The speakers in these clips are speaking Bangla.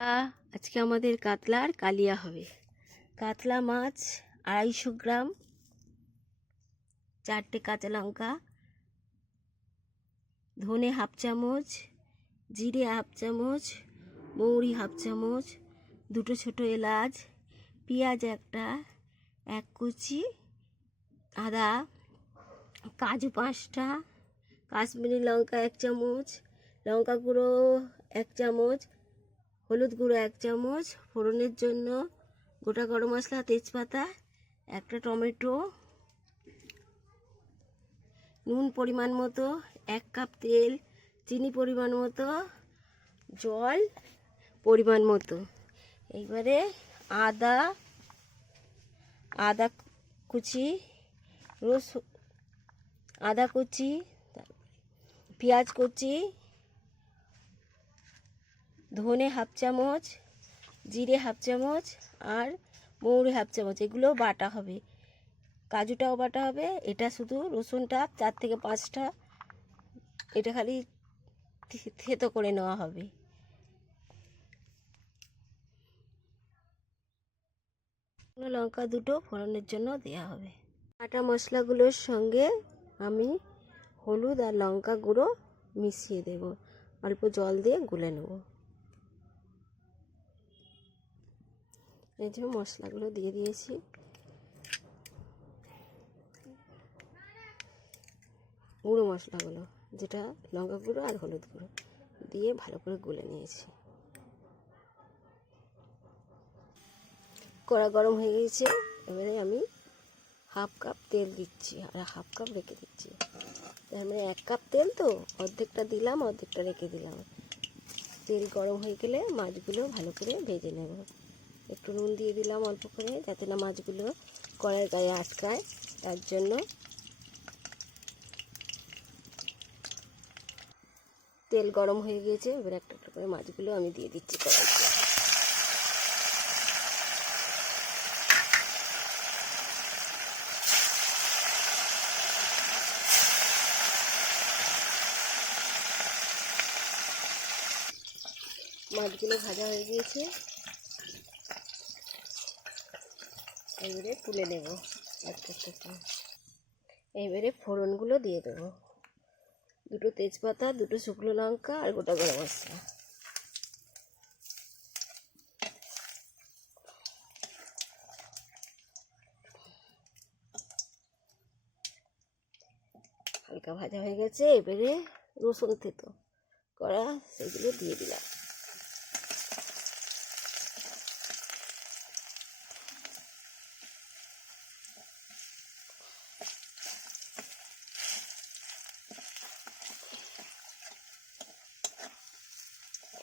আজকে আমাদের কাতলার কালিয়া হবে। কাতলা মাছ 250 গ্রাম, 4টে কাঁচা লঙ্কা, ধনে হাফ চামচ, জিরে হাফ চামচ, মৌরি হাফ চামচ, 2টো ছোটো এলাচ, পেঁয়াজ একটা, 1 কুচি আদা, কাজু 5টা, কাশ্মীরি লঙ্কা 1 চামচ, লঙ্কা গুঁড়ো 1 চামচ, হলুদ গুঁড়ো 1 চামচ, ফোড়নের জন্য গোটা গরম মশলা, তেজপাতা, একটা টমেটো, নুন পরিমাণ মতো, 1 কাপ তেল, চিনি পরিমাণ মতো, জল পরিমাণ মতো। এইবারে আদা কুচি, আদা কুচি, পেঁয়াজ কুচি, ধনে হাফ চামচ, জিরে হাফ চামচ আর মৌরি হাফ চামচ, এগুলো বাটা হবে। কাজুটাও বাটা হবে। এটা শুধু রসুনটা 4 থেকে 5টা, এটা খালি থেতো করে নেওয়া হবে। লঙ্কা 2টো ফোড়নের জন্য দেওয়া হবে। বাটা মশলাগুলোর সঙ্গে আমি হলুদ আর লঙ্কা গুঁড়ো মিশিয়ে দেব, অল্প জল দিয়ে গুলে নেব। এই যে মশলাগুলো দিয়ে দিয়েছি, গুঁড়ো মশলাগুলো, যেটা লঙ্কা গুঁড়ো আর হলুদ গুঁড়ো দিয়ে ভালো করে গুলে নিয়েছি। কড়া গরম হয়ে গেছে, এবারে আমি হাফ কাপ তেল দিচ্ছি আর হাফ কাপ রেখে দিচ্ছি। তার মানে 1 কাপ তেল, তো অর্ধেকটা দিলাম, অর্ধেকটা রেখে দিলাম। তেল গরম হয়ে গেলে মাছগুলো ভালো করে ভেজে নেব। একটু নুন দিয়ে দিলাম অল্প করে, যাতে না মাছগুলো কড়াইয়ের গায়ে আটকায়, তার জন্য। তেল গরম হয়ে গিয়েছে, এবার একটা একটা করে মাছগুলো আমি দিয়ে দিচ্ছি কড়াইতে। মাছগুলো ভাজা হয়ে গিয়েছে, এবারে তুলে নেব একটা একটা। এবারে ফোড়নগুলো দিয়ে দেবো, 2টো তেজপাতা, 2টো শুকনো লঙ্কা আর গোটা গরম মশলা। হালকা ভাজা হয়ে গেছে, এবারে রসুন থেতো করা সেগুলো দিয়ে দিলাম।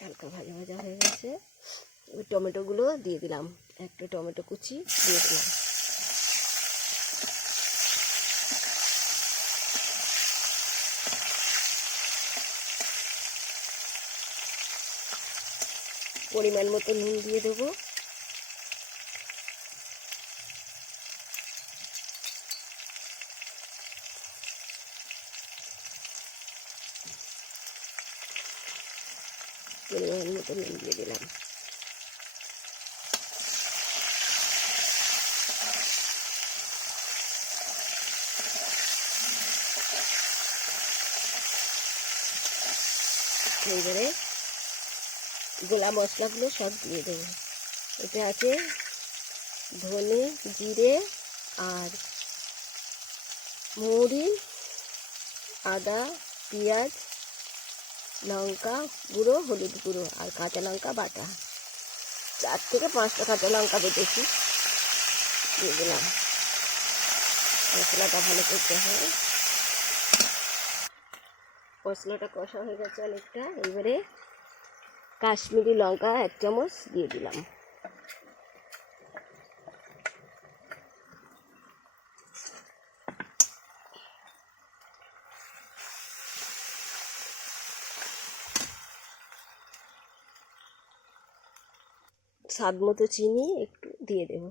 হালকা ভাজা ভাজা হয়ে গেছে, টমেটোগুলো দিয়ে দিলাম, একটা টমেটো কুচি দিয়ে দিলাম। পরিমাণ মতো নুন দিয়ে দেবো। পরিমাণ মতো নুন দিয়ে দিলাম। এইবারে গোলা মশলাগুলো সব দিয়ে দেবো। এটা আছে ধনে, জিরে আর মৌরি, আদা, পেঁয়াজ, লঙ্কা গুঁড়ো, হলুদ গুঁড়ো আর কাঁচা লঙ্কা বাটা। 4 থেকে 5টা কাঁচা লঙ্কা বেটেছি, দিয়ে দিলাম। মশলাটা ভালো করতে হয়। মশলাটা কষা হয়ে গেছে অনেকটা, এবারে কাশ্মীরি লঙ্কা 1 চামচ দিয়ে দিলাম। স্বাদ মতো চিনি একটু দিয়ে দেব।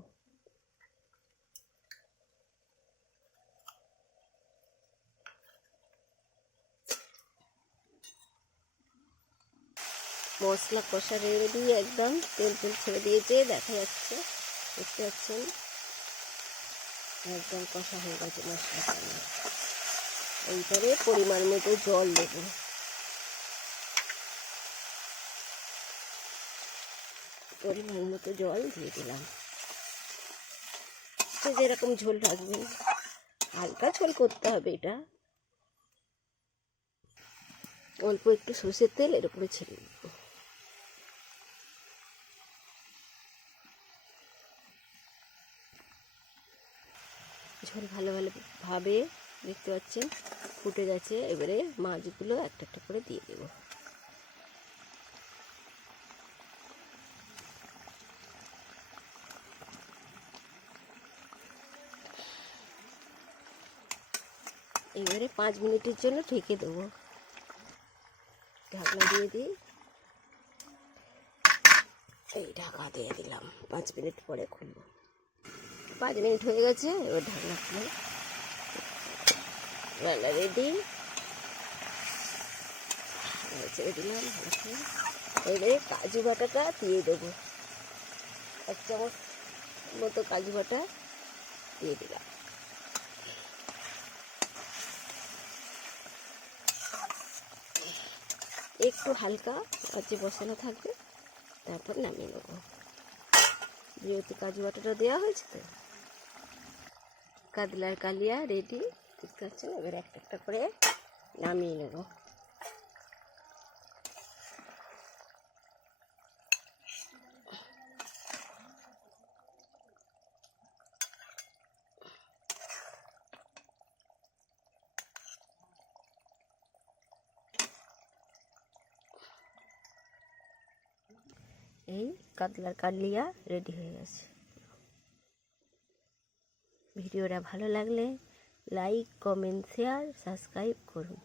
মশলা কষা রেডি, একদম তেল তেল ছেড়ে দিয়েছে, দেখা যাচ্ছে, দেখতে পাচ্ছেন একদম কষা হয়ে গেছে মশলাটা। এইবারে পরিমাণ মতো জল দেবো। পরিমাণ মতো জল দিয়ে দিলাম। তো যেরকম ঝোল রাখবেন, হালকা ঝোল করতে হবে। এটা অল্প একটু সর্ষের তেল এর উপরে ছেড়ে দেব। ঝোল ভালোভাবে দেখতে পাচ্ছেন ফুটে গেছে। এবারে মাছগুলো একটা একটা করে দিয়ে দেব। এবারে 5 মিনিটের জন্য ঢেকে দেবো। ঢাকনা দিয়ে দিই। এই ঢাকা দিয়ে দিলাম। 5 মিনিট পরে খুলব। 5 মিনিট হয়ে গেছে। এবার ঢাকনা খুলে রান্না রেডি। ছেড়ে দিলাম। এবারে কাজু বাটাটা দিয়ে দেবো। 1 চামচ মতো কাজু বাটা দিয়ে দিলাম। একটু হালকা আঁচে বসানো থাকবে, তারপর নামিয়ে নেব। যেহেতু কাজু বাটাটা দেওয়া হয়েছে, তো কাতলার কালিয়া রেডি, দেখতে পাচ্ছেন। এবার একটা একটা করে নামিয়ে নেব। এই কাতলার কালিয়া রেডি হয়ে গেছে। ভিডিওটা ভালো লাগলে লাইক, কমেন্ট, শেয়ার, সাবস্ক্রাইব করুন।